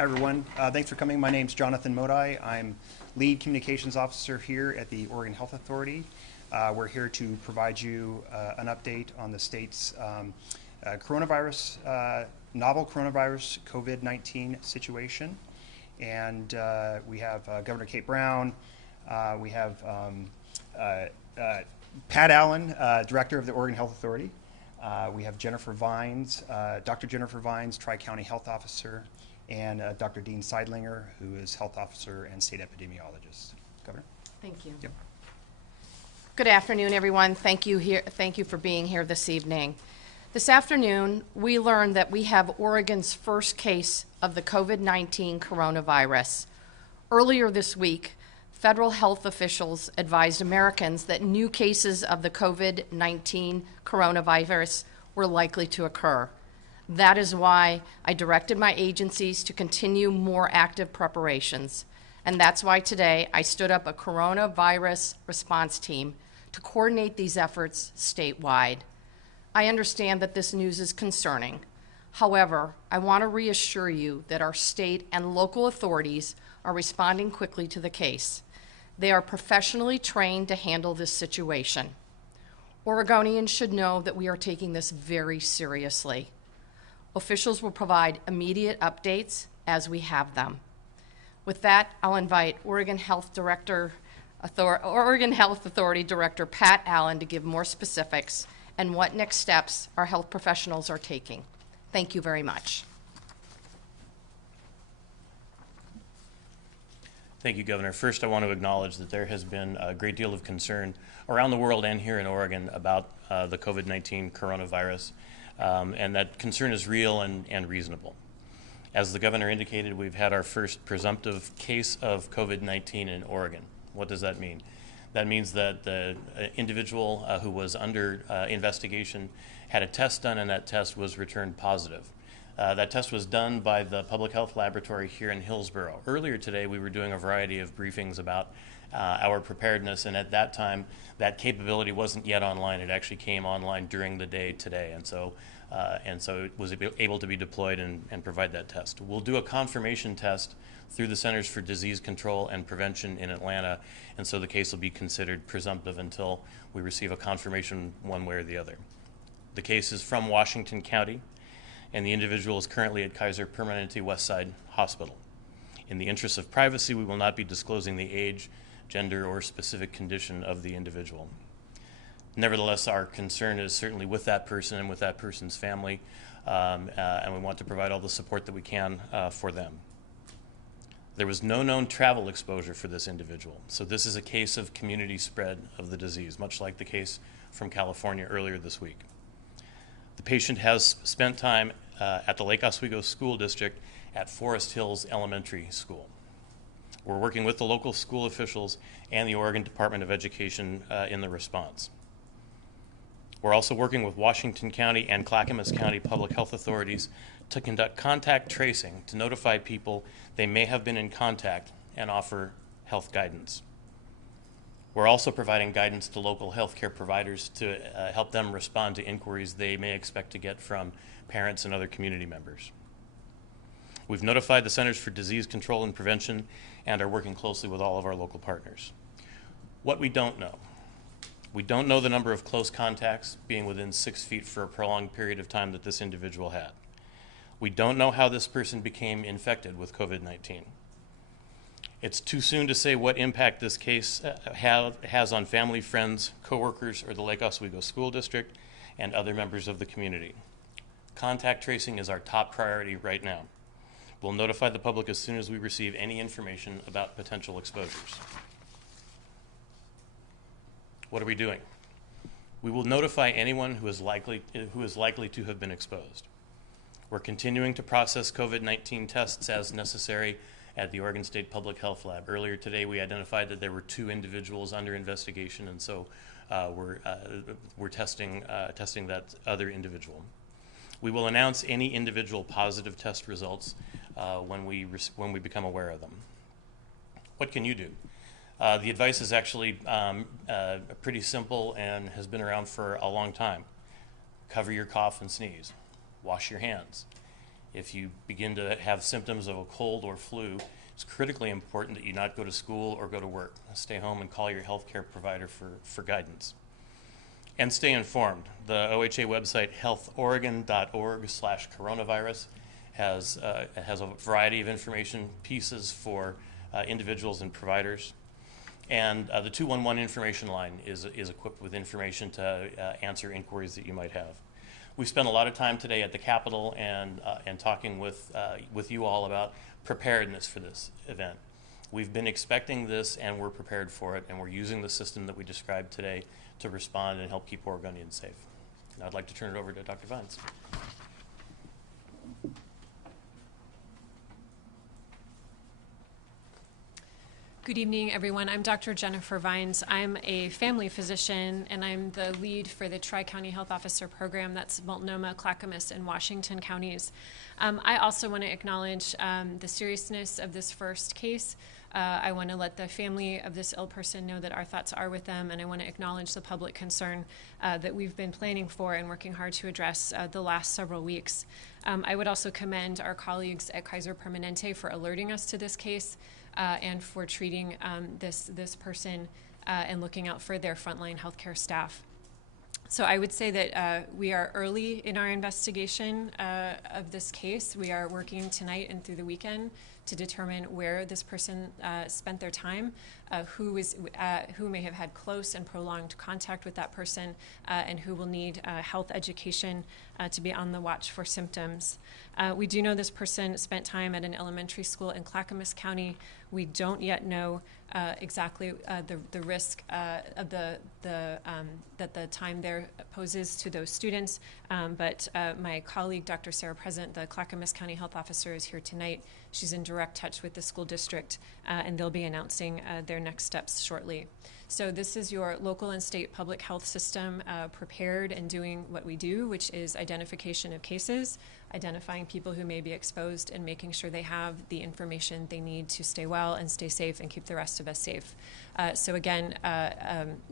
Hi, everyone. Thanks for coming. My name's Jonathan Modi. I'm lead communications officer here at the Oregon Health Authority. We're here to provide you an update on the state's novel coronavirus COVID-19 situation. And we have Governor Kate Brown. We have Pat Allen, director of the Oregon Health Authority. We have Jennifer Vines, Dr. Jennifer Vines, Tri-County Health Officer, and Dr. Dean Seidlinger, who is health officer and state epidemiologist. Governor? Thank you. Yep. Good afternoon, everyone. Thank you for being here this evening. This afternoon, we learned that we have Oregon's first case of the COVID-19 coronavirus. Earlier this week, federal health officials advised Americans that new cases of the COVID-19 coronavirus were likely to occur. That is why I directed my agencies to continue more active preparations. And that's why today I stood up a coronavirus response team to coordinate these efforts statewide. I understand that this news is concerning. However, I want to reassure you that our state and local authorities are responding quickly to the case. They are professionally trained to handle this situation. Oregonians should know that we are taking this very seriously. Officials will provide immediate updates as we have them. With that, I'll invite Oregon Health Authority Director Pat Allen to give more specifics and what next steps our health professionals are taking. Thank you very much. Thank you, Governor. First, I want to acknowledge that there has been a great deal of concern around the world and here in Oregon about the COVID-19 coronavirus, and that concern is real and reasonable. As the Governor indicated, we've had our first presumptive case of COVID-19 in Oregon. What does that mean? That means that the individual who was under investigation had a test done, and that test was returned positive. That test was done by the Public Health Laboratory here in Hillsborough. Earlier today, we were doing a variety of briefings about our preparedness, and at that time, that capability wasn't yet online. It actually came online during the day today, and so it was able to be deployed and provide that test. We'll do a confirmation test through the Centers for Disease Control and Prevention in Atlanta, and so the case will be considered presumptive until we receive a confirmation one way or the other. The case is from Washington County, and the individual is currently at Kaiser Permanente Westside Hospital. In the interest of privacy, we will not be disclosing the age, gender, or specific condition of the individual. Nevertheless, our concern is certainly with that person and with that person's family, and we want to provide all the support that we can for them. There was no known travel exposure for this individual, so this is a case of community spread of the disease, much like the case from California earlier this week. The patient has spent time at the Lake Oswego School District at Forest Hills Elementary School. We're working with the local school officials and the Oregon Department of Education in the response. We're also working with Washington County and Clackamas County public health authorities to conduct contact tracing to notify people they may have been in contact and offer health guidance. We're also providing guidance to local healthcare providers to help them respond to inquiries they may expect to get from parents and other community members. We've notified the Centers for Disease Control and Prevention and are working closely with all of our local partners. What we don't know. We don't know the number of close contacts being within 6 feet for a prolonged period of time that this individual had. We don't know how this person became infected with COVID-19. It's too soon to say what impact this case has on family, friends, coworkers, or the Lake Oswego School District and other members of the community. Contact tracing is our top priority right now. We'll notify the public as soon as we receive any information about potential exposures. What are we doing? We will notify anyone who is likely to have been exposed. We're continuing to process COVID-19 tests as necessary at the Oregon State Public Health Lab. Earlier today, we identified that there were 2 individuals under investigation, and so we're testing that other individual. We will announce any individual positive test results when we become aware of them. What can you do? The advice is actually pretty simple and has been around for a long time. Cover your cough and sneeze. Wash your hands. If you begin to have symptoms of a cold or flu, it's critically important that you not go to school or go to work. Stay home and call your healthcare provider for guidance. And stay informed. The OHA website, healthoregon.org/coronavirus, has a variety of information pieces for individuals and providers. And the 211 information line is equipped with information to answer inquiries that you might have. We spent a lot of time today at the Capitol and talking with you all about preparedness for this event. We've been expecting this and we're prepared for it, and we're using the system that we described today to respond and help keep Oregonians safe. Now I'd like to turn it over to Dr. Vines. Good evening, everyone. I'm Dr. Jennifer Vines. I'm a family physician, and I'm the lead for the Tri-County Health Officer Program. That's Multnomah, Clackamas, and Washington counties. I also want to acknowledge the seriousness of this first case. I want to let the family of this ill person know that our thoughts are with them, and I want to acknowledge the public concern that we've been planning for and working hard to address the last several weeks. I would also commend our colleagues at Kaiser Permanente for alerting us to this case and for treating this person and looking out for their frontline healthcare staff. So I would say that we are early in our investigation of this case. We are working tonight and through the weekend to determine where this person spent their time, who may have had close and prolonged contact with that person, and who will need health education to be on the watch for symptoms. We do know this person spent time at an elementary school in Clackamas County. We don't yet know exactly the risk of that the time there poses to those students, but my colleague, Dr. Sarah Present, the Clackamas County Health Officer, is here tonight. She's in direct touch with the school district, and they'll be announcing their next steps shortly. So this is your local and state public health system prepared and doing what we do, which is identification of cases, identifying people who may be exposed, and making sure they have the information they need to stay well and stay safe and keep the rest of us safe. So again,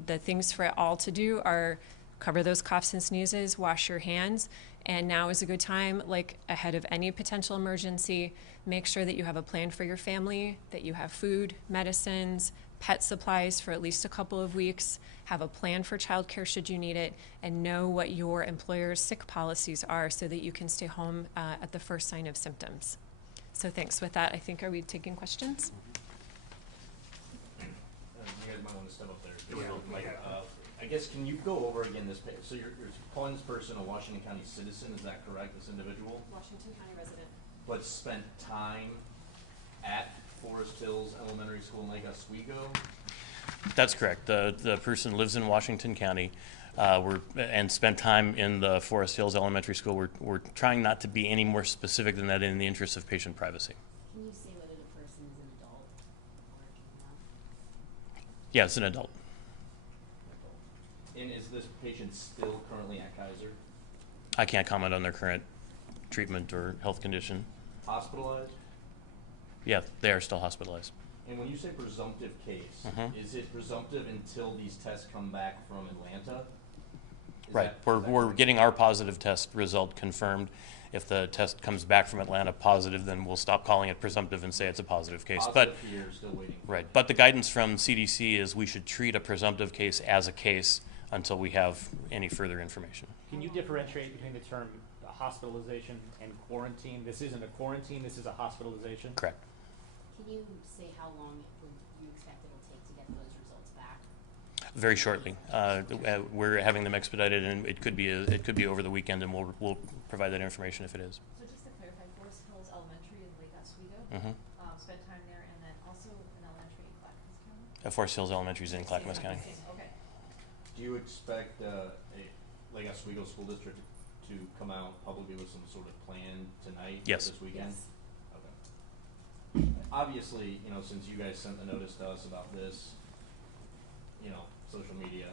the things for all to do are cover those coughs and sneezes, wash your hands, and now is a good time, like ahead of any potential emergency, make sure that you have a plan for your family, that you have food, medicines, pet supplies for at least a couple of weeks, have a plan for childcare should you need it, and know what your employer's sick policies are so that you can stay home at the first sign of symptoms. So thanks. With that, I think, are we taking questions? You guys might want to step up there. I guess, can you go over again this page? So you're calling this person a Washington County citizen, is that correct, this individual? Washington County resident. But spent time at Forest Hills Elementary School in Lake Oswego? That's correct. The person lives in Washington County and spent time in the Forest Hills Elementary School. We're trying not to be any more specific than that in the interest of patient privacy. Can you say whether the person is an adult or not? Yeah, it's an adult. And is this patient still currently at Kaiser? I can't comment on their current treatment or health condition. Hospitalized? Yeah, they are still hospitalized. And when you say presumptive case, is it presumptive until these tests come back from Atlanta? Right. We're getting our positive test result confirmed. If the test comes back from Atlanta positive, then we'll stop calling it presumptive and say it's a positive case. Positive here, still waiting. Right. But the guidance from CDC is we should treat a presumptive case as a case until we have any further information. Can you differentiate between the term hospitalization and quarantine? This isn't a quarantine, this is a hospitalization? Correct. Can you say how long you expect it'll take to get those results back? Very shortly. We're having them expedited, and it could be over the weekend, and we'll provide that information if it is. So just to clarify, Forest Hills Elementary in Lake Oswego, spent time there, and then also an elementary in Clackamas County? Forest Hills Elementary is in Clackamas County. Okay. Do you expect a Lake Oswego School District to come out publicly with some sort of plan tonight? Yes. Or this weekend? Yes. Okay. Obviously, since you guys sent the notice to us about this, social media,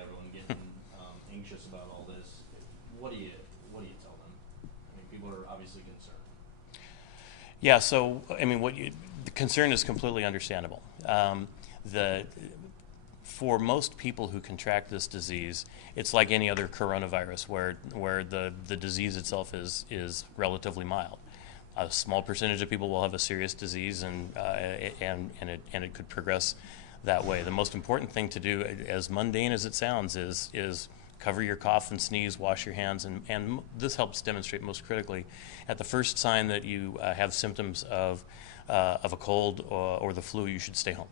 everyone getting anxious about all this. What do you tell them? I mean, people are obviously concerned. Yeah. So, I mean, the concern is completely understandable. for most people who contract this disease, it's like any other coronavirus where the disease itself is relatively mild. A small percentage of people will have a serious disease, and it could progress that way. The most important thing to do, as mundane as it sounds, is cover your cough and sneeze, wash your hands, and this helps demonstrate most critically at the first sign that you have symptoms of a cold or the flu, you should stay home.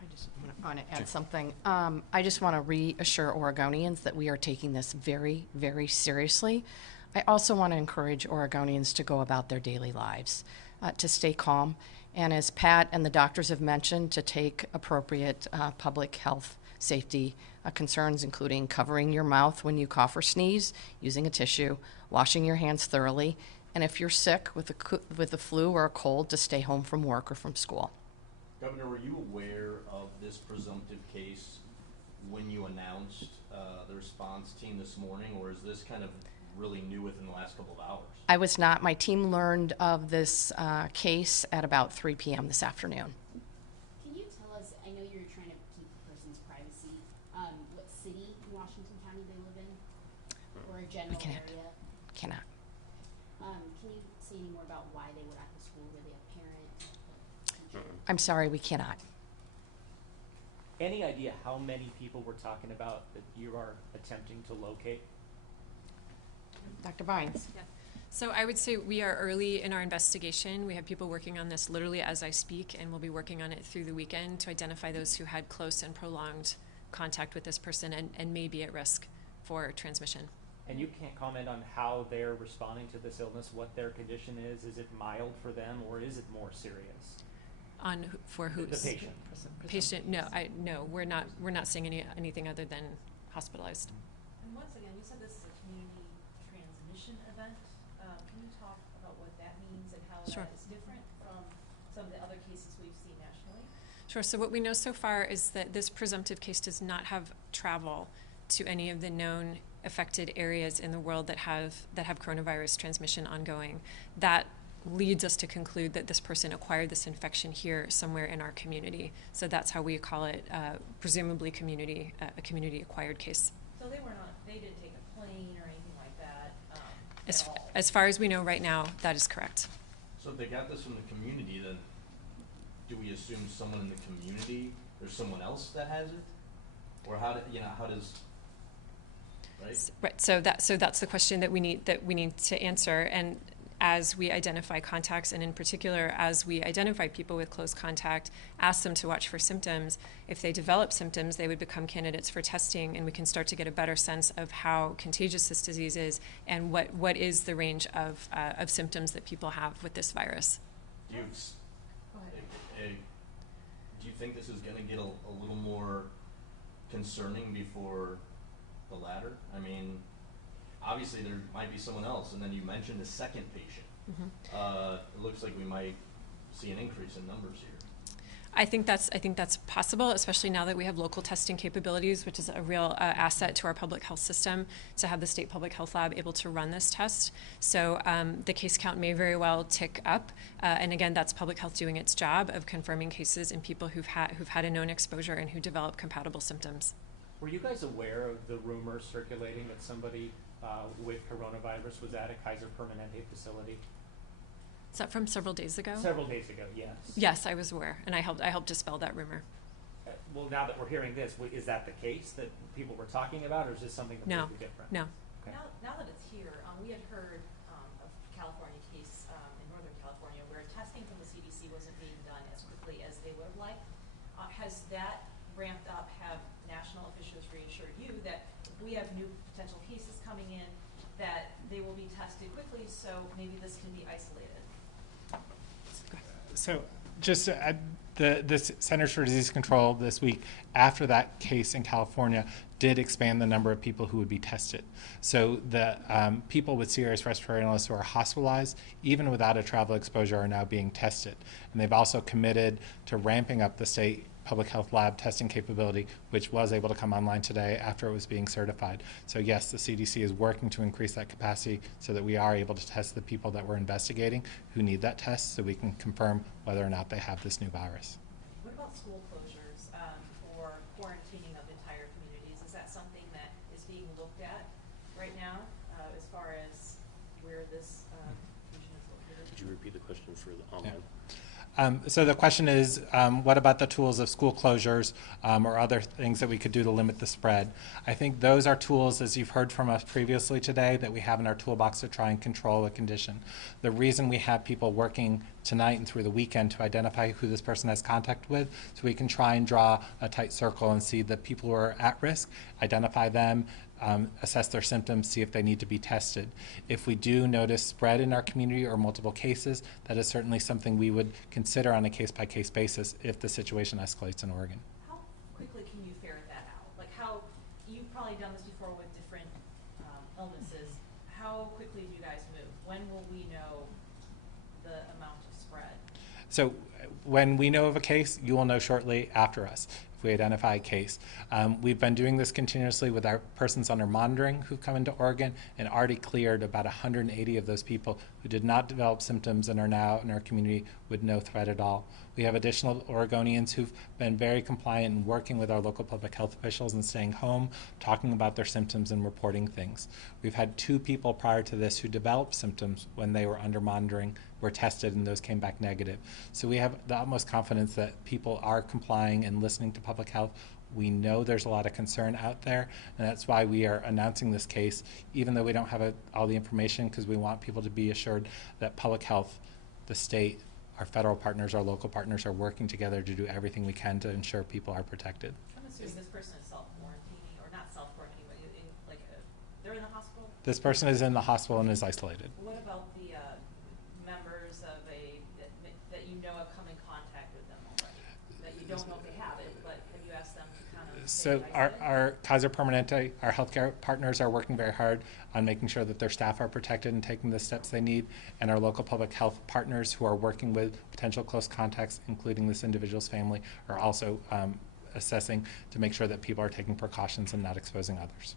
I just want to add something. I just want to reassure Oregonians that we are taking this very, very seriously. I also want to encourage Oregonians to go about their daily lives, to stay calm, and as Pat and the doctors have mentioned, to take appropriate public health safety concerns, including covering your mouth when you cough or sneeze, using a tissue, washing your hands thoroughly, and if you're sick with the flu or a cold, to stay home from work or from school. Governor, were you aware of this presumptive case when you announced the response team this morning, or is this kind of really new within the last couple of hours? I was not. My team learned of this case at about 3 p.m. this afternoon. Can you tell us, I know you're trying to keep the person's privacy, what city in Washington County they live in? Or a general can't. area? Cannot. Can you say any more about why they were at the school? Were they a parent, a teacher? I'm sorry, we cannot. Any idea how many people we're talking about that you are attempting to locate? Dr. Vines? Yeah. So I would say we are early in our investigation. We have people working on this literally as I speak, and we'll be working on it through the weekend to identify those who had close and prolonged contact with this person and may be at risk for transmission. And you can't comment on how they're responding to this illness, what their condition is. Is it mild for them, or is it more serious? For who? The patient. Patient? No, we're not seeing anything other than hospitalized. And once again, you said this is a community transmission event. Can you talk about what that means and how Sure. that is different from some of the other cases we've seen nationally? Sure. So what we know so far is that this presumptive case does not have travel to any of the known affected areas in the world that have coronavirus transmission ongoing. That leads us to conclude that this person acquired this infection here somewhere in our community. So that's how we call it, presumably a community-acquired case. So they didn't take a plane or anything like that at all? As far as we know right now, that is correct. So if they got this from the community, then do we assume someone in the community, there's someone else that has it? Or how does, right? Right. So that's the question that we need to answer. And as we identify contacts, and in particular, as we identify people with close contact, ask them to watch for symptoms. If they develop symptoms, they would become candidates for testing, and we can start to get a better sense of how contagious this disease is and what is the range of symptoms that people have with this virus. Do you, Go ahead. do you think this is going to get a little more concerning before the latter? I mean, obviously there might be someone else, and then you mentioned the second patient. Mm-hmm. It looks like we might see an increase in numbers here. I think that's possible, especially now that we have local testing capabilities, which is a real asset to our public health system, to have the state public health lab able to run this test. So the case count may very well tick up, and again, that's public health doing its job of confirming cases in people who've had a known exposure and who develop compatible symptoms. Were you guys aware of the rumor circulating that somebody with coronavirus was at a Kaiser Permanente facility? Is that from several days ago? Several days ago, yes. Yes, I was aware, and I helped dispel that rumor. Well, now that we're hearing this, is that the case that people were talking about, or is this something No, completely different? no. Okay. Now that it's here, we had heard of California case in Northern California where testing from the CDC wasn't being done as quickly as they would have liked. Has that ramped up? Have national officials reassured you that if we have new potential cases coming in, that they will be tested quickly, so maybe this can be isolated? So just the Centers for Disease Control this week, after that case in California, did expand the number of people who would be tested. So the people with serious respiratory illness who are hospitalized, even without a travel exposure, are now being tested. And they've also committed to ramping up the state public health lab testing capability, which was able to come online today after it was being certified. So yes, the CDC is working to increase that capacity so that we are able to test the people that we're investigating who need that test, so we can confirm whether or not they have this new virus. What about school closures or this confusion is located? Could you repeat the question for the online? So the question is, what about the tools of school closures or other things that we could do to limit the spread? I think those are tools, as you've heard from us previously today, that we have in our toolbox to try and control a condition. The reason we have people working tonight and through the weekend to identify who this person has contact with, so we can try and draw a tight circle and see the people who are at risk, identify them, assess their symptoms, see if they need to be tested. If we do notice spread in our community or multiple cases, that is certainly something we would consider on a case-by-case basis if the situation escalates in Oregon. How quickly can you ferret that out? Like how, you've probably done this before with different illnesses. How quickly do you guys move? When will we know the amount of spread? So when we know of a case, you will know shortly after us if we identify a case. We've been doing this continuously with our persons under monitoring who've come into Oregon and already cleared about 180 of those people who did not develop symptoms and are now in our community with no threat at all. We have additional Oregonians who've been very compliant in working with our local public health officials and staying home, talking about their symptoms and reporting things. We've had 2 people prior to this who developed symptoms when they were under monitoring, were tested, and those came back negative. So we have the utmost confidence that people are complying and listening to public health. We know there's a lot of concern out there, and that's why we are announcing this case, even though we don't have all the information, because we want people to be assured that public health, the state, our federal partners, our local partners are working together to do everything we can to ensure people are protected. I'm assuming this person is self-quarantining, or not self-quarantining, but they're in the hospital? This person is in the hospital and is isolated. What about the members of that you know have come in contact with them already? That you don't know if they have it, but have you asked them to kind of So stay isolated? our Kaiser Permanente, our healthcare partners are working very hard on making sure that their staff are protected and taking the steps they need, and our local public health partners who are working with potential close contacts, including this individual's family, are also assessing to make sure that people are taking precautions and not exposing others.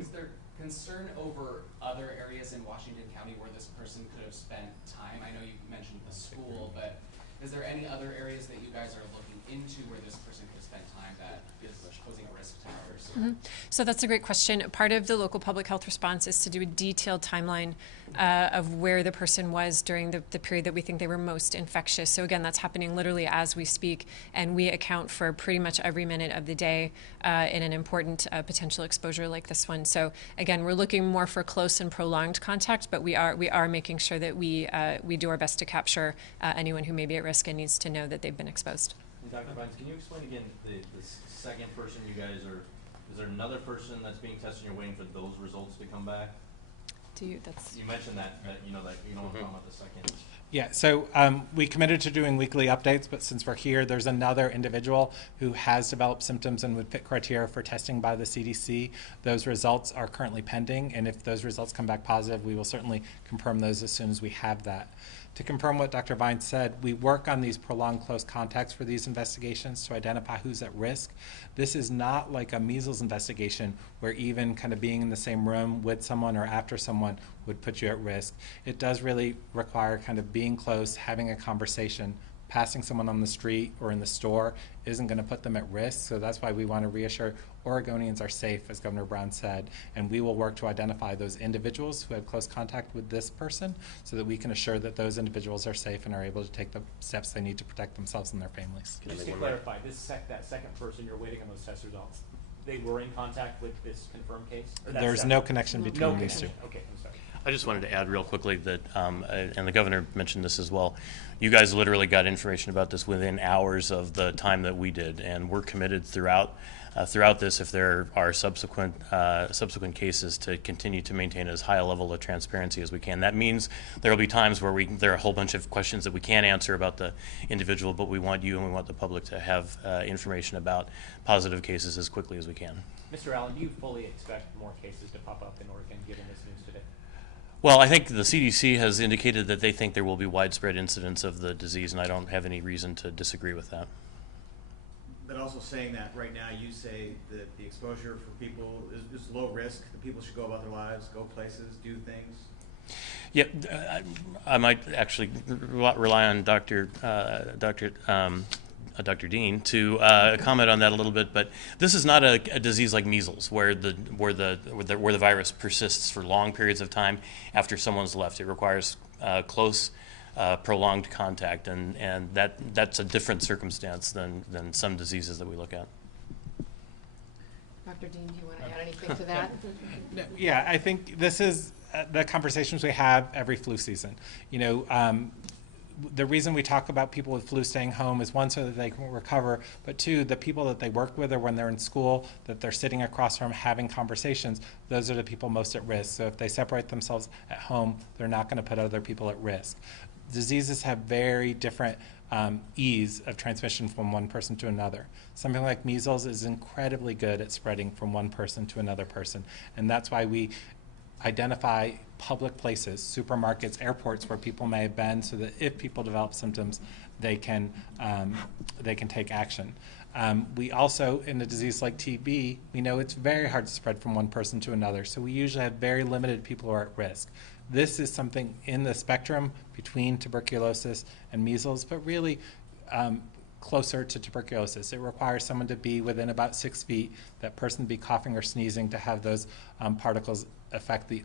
Is there concern over other areas in Washington County where this person could have spent time? I know you mentioned the school, but is there any other areas that you guys are looking into where this person could have spent time that is posing a risk to others? So that's a great question. Part of the local public health response is to do a detailed timeline of where the person was during the period that we think they were most infectious. So again, that's happening literally as we speak, and we account for pretty much every minute of the day in an important potential exposure like this one. So again, we're looking more for close and prolonged contact, but we are making sure that we do our best to capture anyone who may be at risk and needs to know that they've been exposed. Dr. Vines, can you explain again the second person you guys are, is there another person that's being tested and you're waiting for those results to come back? You mentioned that you don't want to talk about the second. Yeah, so we committed to doing weekly updates, but since we're here, there's another individual who has developed symptoms and would fit criteria for testing by the CDC. Those results are currently pending, and if those results come back positive, we will certainly confirm those as soon as we have that. To confirm what Dr. Vines said, we work on these prolonged close contacts for these investigations to identify who's at risk. This is not like a measles investigation where even kind of being in the same room with someone or after someone would put you at risk. It does really require kind of being close, having a conversation. Passing someone on the street or in the store isn't going to put them at risk, so that's why we want to reassure Oregonians are safe, as Governor Brown said, and we will work to identify those individuals who have close contact with this person so that we can assure that those individuals are safe and are able to take the steps they need to protect themselves and their families. Just to clarify, that second person you're waiting on those test results, they were in contact with this confirmed case? There's no connection between these two. Okay, I'm sorry. I just wanted to add real quickly that, and the governor mentioned this as well, you guys literally got information about this within hours of the time that we did, and we're committed throughout this, if there are subsequent cases, to continue to maintain as high a level of transparency as we can. That means there will be times where there are a whole bunch of questions that we can't answer about the individual, but we want you and we want the public to have information about positive cases as quickly as we can. Mr. Allen, do you fully expect more cases to pop up in Oregon given this news today? Well, I think the CDC has indicated that they think there will be widespread incidence of the disease, and I don't have any reason to disagree with that. But also saying that right now you say that the exposure for people is low risk, that people should go about their lives, go places, do things. Yeah, I might actually rely on Dr. Dr. Dean to comment on that a little bit. But this is not a disease like measles, where the virus persists for long periods of time after someone's left. It requires close, prolonged contact, and that's a different circumstance than some diseases that we look at. Dr. Dean, do you want to add anything to that? Yeah, I think this is the conversations we have every flu season. You know, the reason we talk about people with flu staying home is, one, so that they can recover, but two, the people that they work with or when they're in school, that they're sitting across from having conversations, those are the people most at risk. So if they separate themselves at home, they're not going to put other people at risk. Diseases have very different ease of transmission from one person to another. Something like measles is incredibly good at spreading from one person to another person, and that's why we identify public places, supermarkets, airports where people may have been, so that if people develop symptoms, they can take action. We also, in a disease like TB, we know it's very hard to spread from one person to another, so we usually have very limited people who are at risk. This is something in the spectrum between tuberculosis and measles, but really closer to tuberculosis. It requires someone to be within about 6 feet, that person be coughing or sneezing to have those particles affect the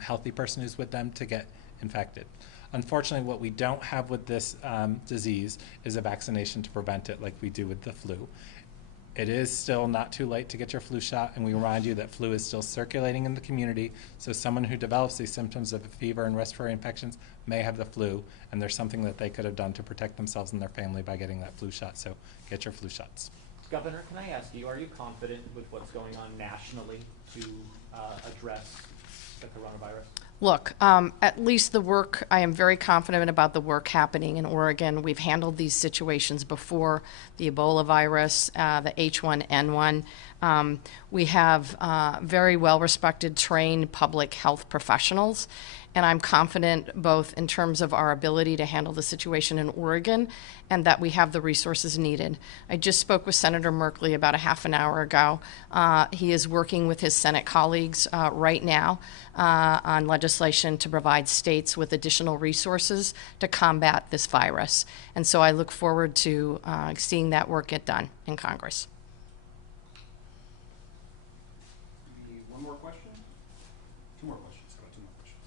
healthy person who's with them to get infected. Unfortunately, what we don't have with this disease is a vaccination to prevent it like we do with the flu. It is still not too late to get your flu shot, and we remind you that flu is still circulating in the community, so someone who develops these symptoms of fever and respiratory infections may have the flu, and there's something that they could have done to protect themselves and their family by getting that flu shot, so get your flu shots. Governor, can I ask you, are you confident with what's going on nationally to address the coronavirus? Look, at least the work, I am very confident about the work happening in Oregon. We've handled these situations before, the Ebola virus, the H1N1. We have very well-respected, trained public health professionals, and I'm confident both in terms of our ability to handle the situation in Oregon and that we have the resources needed. I just spoke with Senator Merkley about a half an hour ago. He is working with his Senate colleagues right now on legislation to provide states with additional resources to combat this virus. And so I look forward to seeing that work get done in Congress. One more question? Two more questions. Go two more questions.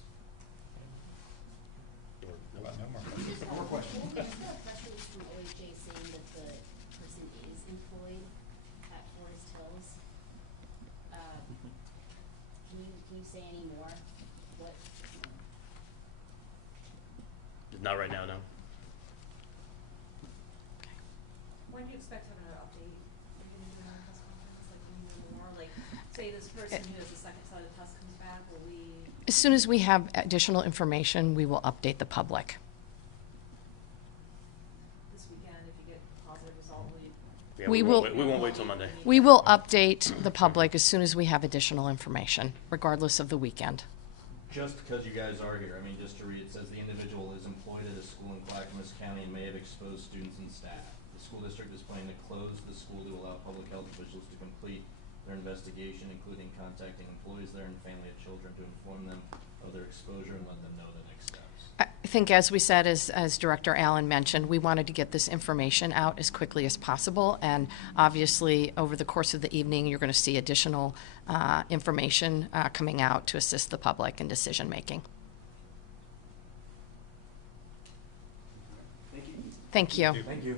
How about no more questions? No more questions. There's still a press release from OHA saying that the person is employed at Forest Hills. Can you say any more? What? Not right now, no. When do you expect to have another update? Are you gonna do another press conference, like, when you know more? Like, say this person who has the second set of tests comes back, will we? As soon as we have additional information, we will update the public. This weekend, if you get a positive result, will you? Yeah, We we won't wait till Monday. We will update the public as soon as we have additional information, regardless of the weekend. Just because you guys are here, I mean, just to read, it says the individual is employed at a school in Clackamas County and may have exposed students and staff. The school district is planning to close the school to allow public health officials to complete their investigation, including contacting employees there and family of children to inform them of their exposure and let them know the next steps. I think, as we said, as Director Allen mentioned, we wanted to get this information out as quickly as possible, and obviously, over the course of the evening, you're going to see additional information coming out to assist the public in decision-making. Thank you. Thank you. Thank you.